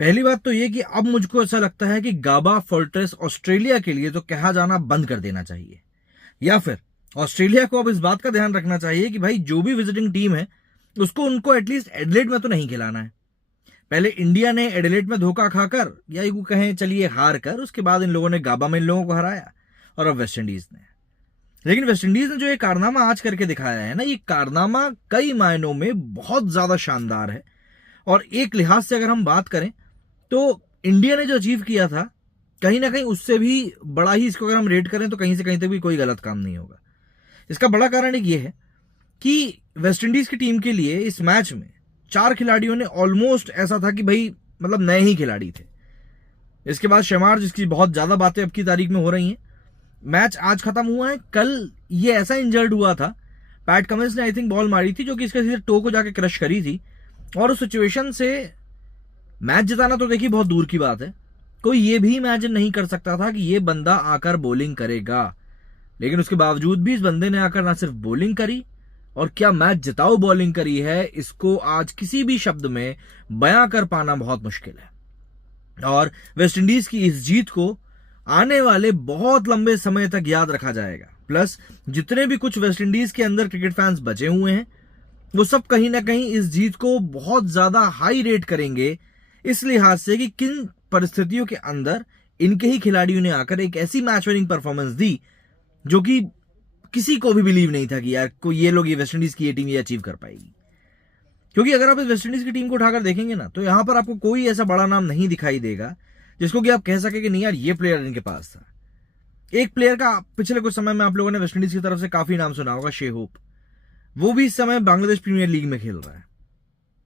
पहली बात तो ये कि अब मुझको ऐसा लगता है कि गाबा फोर्ट्रेस ऑस्ट्रेलिया के लिए तो कहा जाना बंद कर देना चाहिए, या फिर ऑस्ट्रेलिया को अब इस बात का ध्यान रखना चाहिए कि भाई जो भी विजिटिंग टीम है उसको उनको एटलीस्ट एडिलेड में तो नहीं खिलाना है। पहले इंडिया ने एडिलेड में धोखा खाकर या यूं कहें चलिए हार कर, उसके बाद इन लोगों ने गाबा में इन लोगों को हराया, और अब वेस्ट इंडीज ने। लेकिन वेस्ट इंडीज ने जो ये कारनामा आज करके दिखाया है ना, ये कारनामा कई मायनों में बहुत ज्यादा शानदार है। और एक लिहाज से अगर हम बात करें तो इंडिया ने जो अचीव किया था, कहीं ना कहीं उससे भी बड़ा ही इसको अगर हम रेट करें तो कहीं से कहीं तक भी कोई गलत काम नहीं होगा। इसका बड़ा कारण एक ये है कि वेस्ट इंडीज की टीम के लिए इस मैच में 4 खिलाड़ियों ने ऑलमोस्ट ऐसा था कि भाई मतलब नए ही खिलाड़ी थे। इसके बाद शेमार, जिसकी बहुत ज्यादा बातें अब की तारीख में हो रही हैं, मैच आज खत्म हुआ है, कल ये ऐसा इंजर्ड हुआ था, पैट कमिंस ने आई थिंक बॉल मारी थी जो कि इसके सीधे टो को जाके क्रश करी थी, और उस सिचुएशन से मैच जिताना तो देखिए बहुत दूर की बात है, कोई ये भी इमेजिन नहीं कर सकता था कि ये बंदा आकर बॉलिंग करेगा। लेकिन उसके बावजूद भी इस बंदे ने आकर ना सिर्फ बॉलिंग करी, और क्या मैच जिताओ बॉलिंग करी है, इसको आज किसी भी शब्द में बयां कर पाना बहुत मुश्किल है। और वेस्ट इंडीज की इस जीत को आने वाले बहुत लंबे समय तक याद रखा जाएगा। प्लस जितने भी कुछ वेस्ट इंडीज के अंदर क्रिकेट फैंस बचे हुए हैं वो सब कहीं ना कहीं इस जीत को बहुत ज्यादा हाई रेट करेंगे, इस लिहाज से कि किन परिस्थितियों के अंदर इनके ही खिलाड़ियों ने आकर एक ऐसी मैच विनिंग परफॉर्मेंस दी जो कि किसी को भी बिलीव नहीं था कि यार कोई ये लोग, ये वेस्ट इंडीज की ये टीम ये अचीव कर पाएगी। क्योंकि अगर आप इस वेस्ट इंडीज की टीम को उठाकर देखेंगे ना, तो यहां पर आपको कोई ऐसा बड़ा नाम नहीं दिखाई देगा जिसको कि आप कह सके कि नहीं यार ये प्लेयर इनके पास था। एक प्लेयर का पिछले कुछ समय में आप लोगों ने वेस्ट इंडीज की तरफ से काफी नाम सुना होगा, शे होप। वो भी इस समय बांग्लादेश प्रीमियर लीग में खेल रहा है,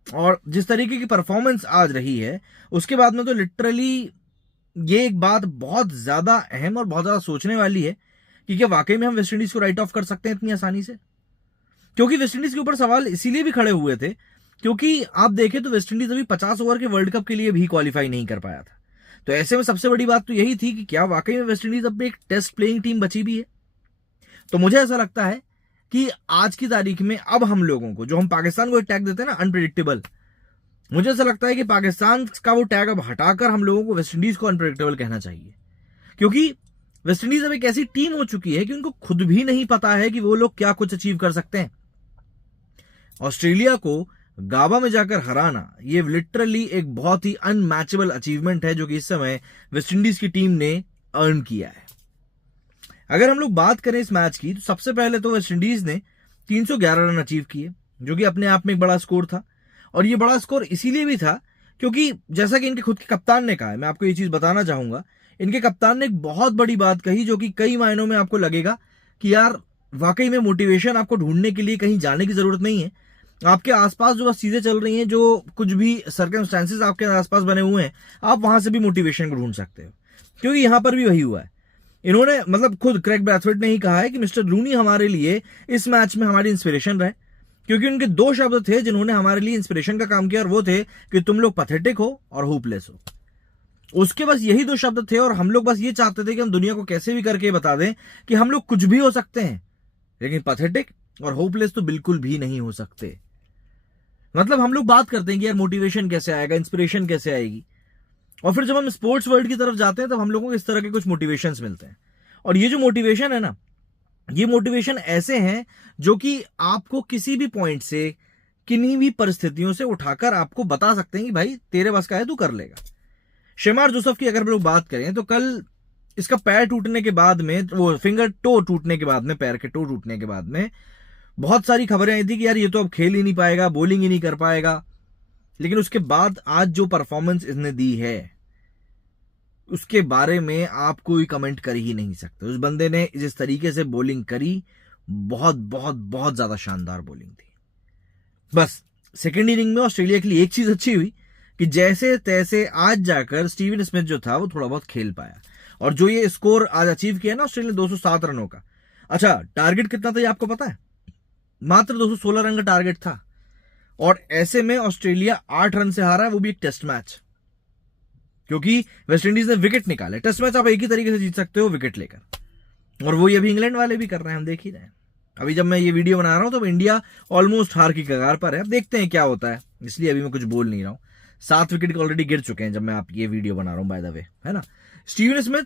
और जिस तरीके की परफॉर्मेंस आज रही है उसके बाद में तो लिटरली ये एक बात बहुत ज्यादा अहम और बहुत ज्यादा सोचने वाली है कि क्या वाकई में हम वेस्ट इंडीज को राइट ऑफ कर सकते हैं इतनी आसानी से। क्योंकि वेस्ट इंडीज के ऊपर सवाल इसीलिए भी खड़े हुए थे क्योंकि आप देखें तो वेस्ट इंडीज अभी 50 ओवर के वर्ल्ड कप के लिए भी क्वालिफाई नहीं कर पाया था। तो ऐसे में सबसे बड़ी बात तो यही थी कि क्या वाकई में वेस्ट इंडीज अब एक टेस्ट प्लेइंग टीम बची भी है। तो मुझे ऐसा लगता है कि आज की तारीख में अब हम लोगों को, जो हम पाकिस्तान को एक टैग देते हैं ना अनप्रेडिक्टेबल, मुझे ऐसा लगता है कि पाकिस्तान का वो टैग अब हटाकर हम लोगों को वेस्ट इंडीज को अनप्रेडिक्टेबल कहना चाहिए। क्योंकि वेस्ट इंडीज अब एक ऐसी टीम हो चुकी है कि उनको खुद भी नहीं पता है कि वो लोग क्या कुछ अचीव कर सकते हैं। ऑस्ट्रेलिया को गाबा में जाकर हराना ये लिटरली एक बहुत ही अनमैचेबल अचीवमेंट है जो कि इस समय वेस्ट इंडीज की टीम ने अर्न किया है। अगर हम लोग बात करें इस मैच की, तो सबसे पहले तो वेस्ट इंडीज ने 311 रन अचीव किए, जो कि अपने आप में एक बड़ा स्कोर था। और ये बड़ा स्कोर इसीलिए भी था क्योंकि जैसा कि इनके खुद के कप्तान ने कहा है, मैं आपको ये चीज बताना चाहूंगा, इनके कप्तान ने एक बहुत बड़ी बात कही जो कि कई मायनों में आपको लगेगा कि यार वाकई में मोटिवेशन आपको ढूंढने के लिए कहीं जाने की जरूरत नहीं है। आपके आसपास जो बस चीजें चल रही हैं, जो कुछ भी सर्कमस्टेंसेस आपके आसपास बने हुए हैं, आप वहां से भी मोटिवेशन को ढूंढ सकते हो। क्योंकि यहां पर भी वही हुआ है। इन्होंने मतलब खुद क्रेग ब्रैथवेट ने ही कहा है कि मिस्टर रूनी हमारे लिए इस मैच में हमारी इंस्पिरेशन रहे, क्योंकि उनके 2 शब्द थे जिन्होंने हमारे लिए इंस्पिरेशन का काम किया, और वो थे कि तुम लोग पैथेटिक हो और होपलेस हो। उसके बस यही 2 शब्द थे, और हम लोग बस ये चाहते थे कि हम दुनिया को कैसे भी करके बता दें कि हम लोग कुछ भी हो सकते हैं, लेकिन पैथेटिक और होपलेस तो बिल्कुल भी नहीं हो सकते। मतलब हम लोग बात करते हैं कि यार मोटिवेशन कैसे आएगा, इंस्पिरेशन कैसे आएगी, और फिर जब हम स्पोर्ट्स वर्ल्ड की तरफ जाते हैं तब हम लोगों को इस तरह के कुछ मोटिवेशंस मिलते हैं। और ये जो मोटिवेशन है ना, ये मोटिवेशन ऐसे हैं जो कि आपको किसी भी पॉइंट से, किन्हीं भी परिस्थितियों से उठाकर आपको बता सकते हैं कि भाई तेरे बस का है, तू कर लेगा। शेमार जोसेफ की अगर हम लोग बात करें तो कल इसका पैर टूटने के बाद में, वो फिंगर टो टूटने के बाद में, पैर के टो टूटने के बाद में बहुत सारी खबरें आई थी कि यार ये तो अब खेल ही नहीं पाएगा, बॉलिंग ही नहीं कर पाएगा। लेकिन उसके बाद आज जो परफॉर्मेंस इसने दी है उसके बारे में आप कोई कमेंट कर ही नहीं सकते। उस बंदे ने जिस तरीके से बॉलिंग करी, बहुत बहुत बहुत ज्यादा शानदार बॉलिंग थी। बस सेकेंड इनिंग में ऑस्ट्रेलिया के लिए एक चीज अच्छी हुई कि जैसे तैसे आज जाकर स्टीवन स्मिथ जो था वो थोड़ा बहुत खेल पाया, और जो ये स्कोर आज अचीव किया ना ऑस्ट्रेलिया ने 207 रनों का। अच्छा, टारगेट कितना था ये आपको पता है? मात्र 216 रन का टारगेट था, और ऐसे में ऑस्ट्रेलिया 8 रन से हारा है, वो भी एक टेस्ट मैच, क्योंकि वेस्ट इंडीज ने विकेट निकाले। टेस्ट मैच आप एक ही तरीके से जीत सकते हो, विकेट लेकर, और वो अभी इंग्लैंड वाले भी कर रहे हैं, हम देख ही रहे हैं। अभी जब मैं ये वीडियो बना रहा हूं तो इंडिया ऑलमोस्ट हार की कगार पर है। अब देखते हैं क्या होता है, इसलिए अभी मैं कुछ बोल नहीं रहा हूं। 7 विकेट ऑलरेडी गिर चुके हैं जब मैं आप ये वीडियो बना रहा हूं, बाय द वे, है ना। स्टीवन स्मिथ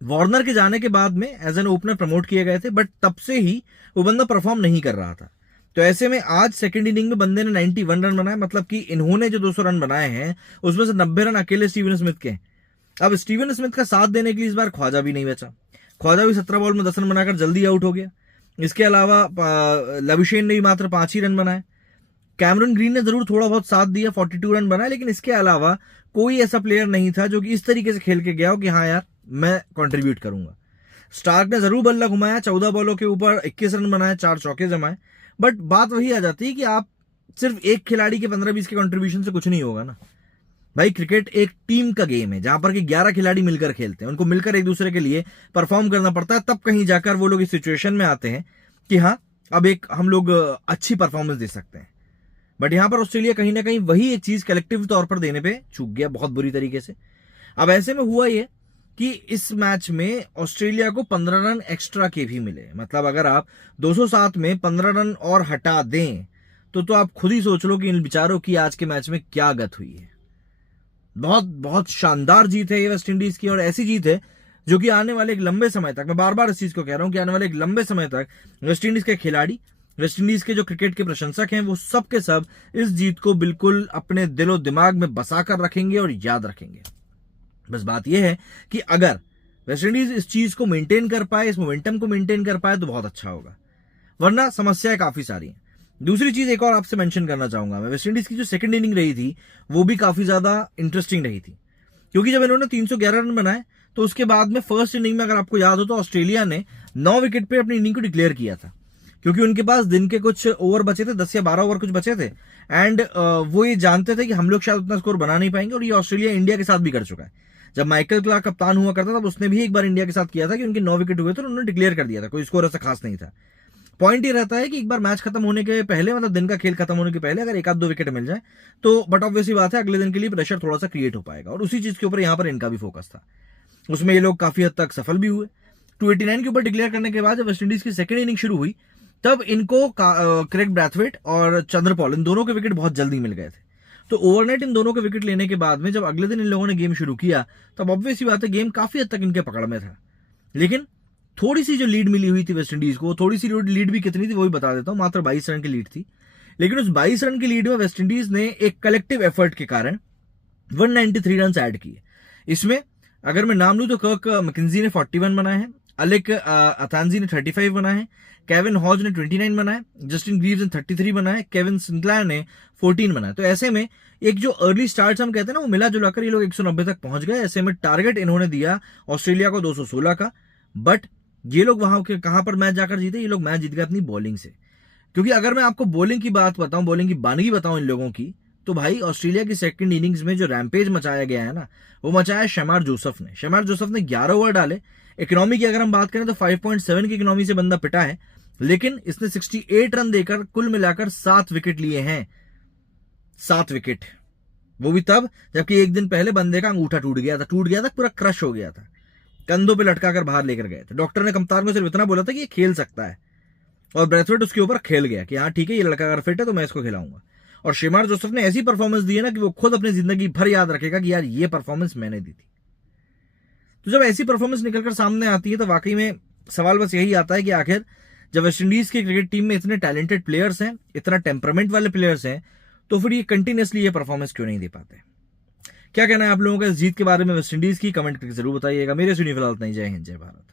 वार्नर के जाने के बाद में एज एन ओपनर प्रमोट किए गए थे, बट तब से ही वो बंदा परफॉर्म नहीं कर रहा था। तो ऐसे में आज सेकंड इनिंग में बंदे ने 91 रन बनाए, मतलब कि इन्होंने जो 200 रन बनाए हैं उसमें से 90 रन अकेले स्टीवन स्मिथ के। अब स्टीवन स्मिथ का साथ देने के लिए इस बार ख्वाजा भी नहीं बचा। ख्वाजा भी 17 बॉल में 10 रन बनाकर जल्दी आउट हो गया। इसके अलावा लविशेन ने भी मात्र 5 ही रन बनाए। कैमरन ग्रीन ने जरूर थोड़ा बहुत साथ दिया, 42 रन बनाए, लेकिन इसके अलावा कोई ऐसा प्लेयर नहीं था जो कि इस तरीके से खेल के गया हो कि हाँ यार मैं कंट्रीब्यूट करूंगा। स्टार्क ने जरूर बल्ला घुमाया, 14 बॉलों के ऊपर 21 रन बनाए, 4 चौके जमाए, बट बात वही आ जाती है कि आप सिर्फ एक खिलाड़ी के 15-20 के कंट्रीब्यूशन से कुछ नहीं होगा ना भाई। क्रिकेट एक टीम का गेम है जहां पर कि 11 खिलाड़ी मिलकर खेलते हैं, उनको मिलकर एक दूसरे के लिए परफॉर्म करना पड़ता है, तब कहीं जाकर वो लोग इस सिचुएशन में आते हैं कि हाँ अब एक हम लोग अच्छी परफॉर्मेंस दे सकते हैं। बट यहां पर ऑस्ट्रेलिया कहीं ना कहीं वही एक चीज कलेक्टिव तौर पर देने पे चूक गया बहुत बुरी तरीके से। अब ऐसे में हुआ ये कि इस मैच में ऑस्ट्रेलिया को 15 रन एक्स्ट्रा के भी मिले। मतलब अगर आप 207 में 15 रन और हटा दें तो आप खुद ही सोच लो कि इन बेचारों की आज के मैच में क्या गत हुई है। बहुत बहुत शानदार जीत है ये वेस्ट इंडीज की, और ऐसी जीत है जो कि आने वाले एक लंबे समय तक, मैं बार बार इस चीज को कह रहा हूं कि आने वाले एक लंबे समय तक वेस्ट इंडीज के खिलाड़ी, वेस्ट इंडीज के जो क्रिकेट के प्रशंसक हैं, वो सब के सब इस जीत को बिल्कुल अपने दिलो दिमाग में बसा कर रखेंगे और याद रखेंगे। बस बात यह है कि अगर वेस्ट इंडीज इस चीज को मेंटेन कर पाए, इस मोमेंटम को मेंटेन कर पाए तो बहुत अच्छा होगा, वरना समस्याएं काफी सारी हैं। दूसरी चीज एक और आपसे मेंशन करना चाहूंगा मैं, वेस्ट इंडीज की जो सेकंड इनिंग रही थी वो भी काफी ज्यादा इंटरेस्टिंग रही थी, क्योंकि जब इन्होंने 311 रन बनाए तो उसके बाद में फर्स्ट इनिंग में अगर आपको याद हो तो ऑस्ट्रेलिया ने 9 विकेट पे अपनी इनिंग को डिक्लेयर किया था, क्योंकि उनके पास दिन के कुछ ओवर बचे थे, 10 या 12 ओवर कुछ बचे थे, एंड वो ये जानते थे कि हम लोग शायद उतना स्कोर बना नहीं पाएंगे। और ये ऑस्ट्रेलिया इंडिया के साथ भी कर चुका है। जब माइकल क्लार्क कप्तान हुआ करता था तब उसने भी एक बार इंडिया के साथ किया था कि उनके 9 विकेट हुए थे, उन्होंने डिक्लेयर कर दिया था, कोई स्कोर ऐसा खास नहीं था। पॉइंट ये रहता है कि एक बार मैच खत्म होने के पहले, मतलब दिन का खेल खत्म होने के पहले अगर 1-2 विकेट मिल जाए तो बट ऑब्वियसली बात है अगले दिन के लिए प्रेशर थोड़ा सा क्रिएट हो पाएगा, और उसी चीज के ऊपर यहां पर इनका भी फोकस था। उसमें ये लोग काफी हद तक सफल भी हुए। 289 के ऊपर डिक्लेयर करने के बाद जब वेस्ट इंडीज की सेकंड इनिंग शुरू हुई तब इनको क्रेग ब्रैथवेट और चंद्रपॉल, इन दोनों के विकेट बहुत जल्दी मिल गए थे। तो ओवरनाइट इन दोनों के विकेट लेने के बाद में जब अगले दिन इन लोगों ने गेम शुरू किया तब ऑब्वियसली बात है गेम काफी हद तक इनके पकड़ में था। लेकिन थोड़ी सी जो लीड मिली हुई थी वेस्ट इंडीज को, थोड़ी सी लीड भी कितनी थी वो भी बता देता हूं, मात्र 22 रन की लीड थी। लेकिन उस 22 रन की लीड में वेस्ट इंडीज ने एक कलेक्टिव एफर्ट के कारण 193 रन ऐड किए। इसमें अगर मैं नाम लूं तो कर्क मैकेंजी ने 41 बनाए हैं, अलेक अथांजी ने 35 बनाए हैं, केविन हॉज ने 29 बनाए, जस्टिन ग्रीव्स ने 33 बनाए, केविन सिंक्लायर ने 14 बनाए। तो ऐसे में एक जो अर्ली स्टार्ट हम कहते हैं ना वो मिला जुलाकर ये लोग 190 तक पहुंच गए। ऐसे में टारगेट इन्होंने दिया ऑस्ट्रेलिया को 216 का, बट ये लोग वहां के कहां पर मैच जाकर जीते, ये लोग मैच जीत गए अपनी बॉलिंग से। क्योंकि अगर मैं आपको बॉलिंग की बात बताऊं, बॉलिंग की बानगी बताऊं इन लोगों की, तो भाई ऑस्ट्रेलिया की सेकंड इनिंग्स में जो रैम्पेज मचाया गया है ना, वो मचाया शमार जोसेफ ने। शमार जोसेफ ने 11 ओवर डाले। इकोनॉमी की अगर हम बात करें तो 5.7 की इकोनॉमी से बंदा पिटा है, लेकिन इसने 68 रन देकर कुल मिलाकर 7 विकेट लिए हैं। 7 विकेट, वो भी तब जबकि एक दिन पहले बंदे का अंगूठा टूट गया था, पूरा क्रश हो गया था, कंधों पे लटका कर बाहर लेकर गए थे। डॉक्टर ने कप्तान को सिर्फ इतना बोला था कि ये खेल सकता है, और ब्रैथवेट उसके ऊपर खेल गया कि हाँ ठीक है ये लड़का अगर फिट है तो मैं इसको खिलाऊंगा। और शेमार जोसेफ ने ऐसी परफॉर्मेंस दी है ना कि वो खुद अपनी जिंदगी भर याद रखेगा कि यार ये परफॉर्मेंस मैंने दी थी। तो जब ऐसी परफॉर्मेंस निकलकर सामने आती है तो वाकई में सवाल बस यही आता है कि आखिर जब वेस्ट इंडीज की क्रिकेट टीम में इतने टैलेंटेड प्लेयर्स हैं, इतना टेम्परामेंट वाले प्लेयर्स हैं, तो फिर ये कंटिन्यूअसली ये परफॉर्मेंस क्यों नहीं दे पाते। क्या कहना है आप लोगों का इस जीत के बारे में वेस्ट इंडीज की, कमेंट करके जरूर बताइएगा। मेरे सुनी फिलहाल नहीं, जय हिंद जय भारत।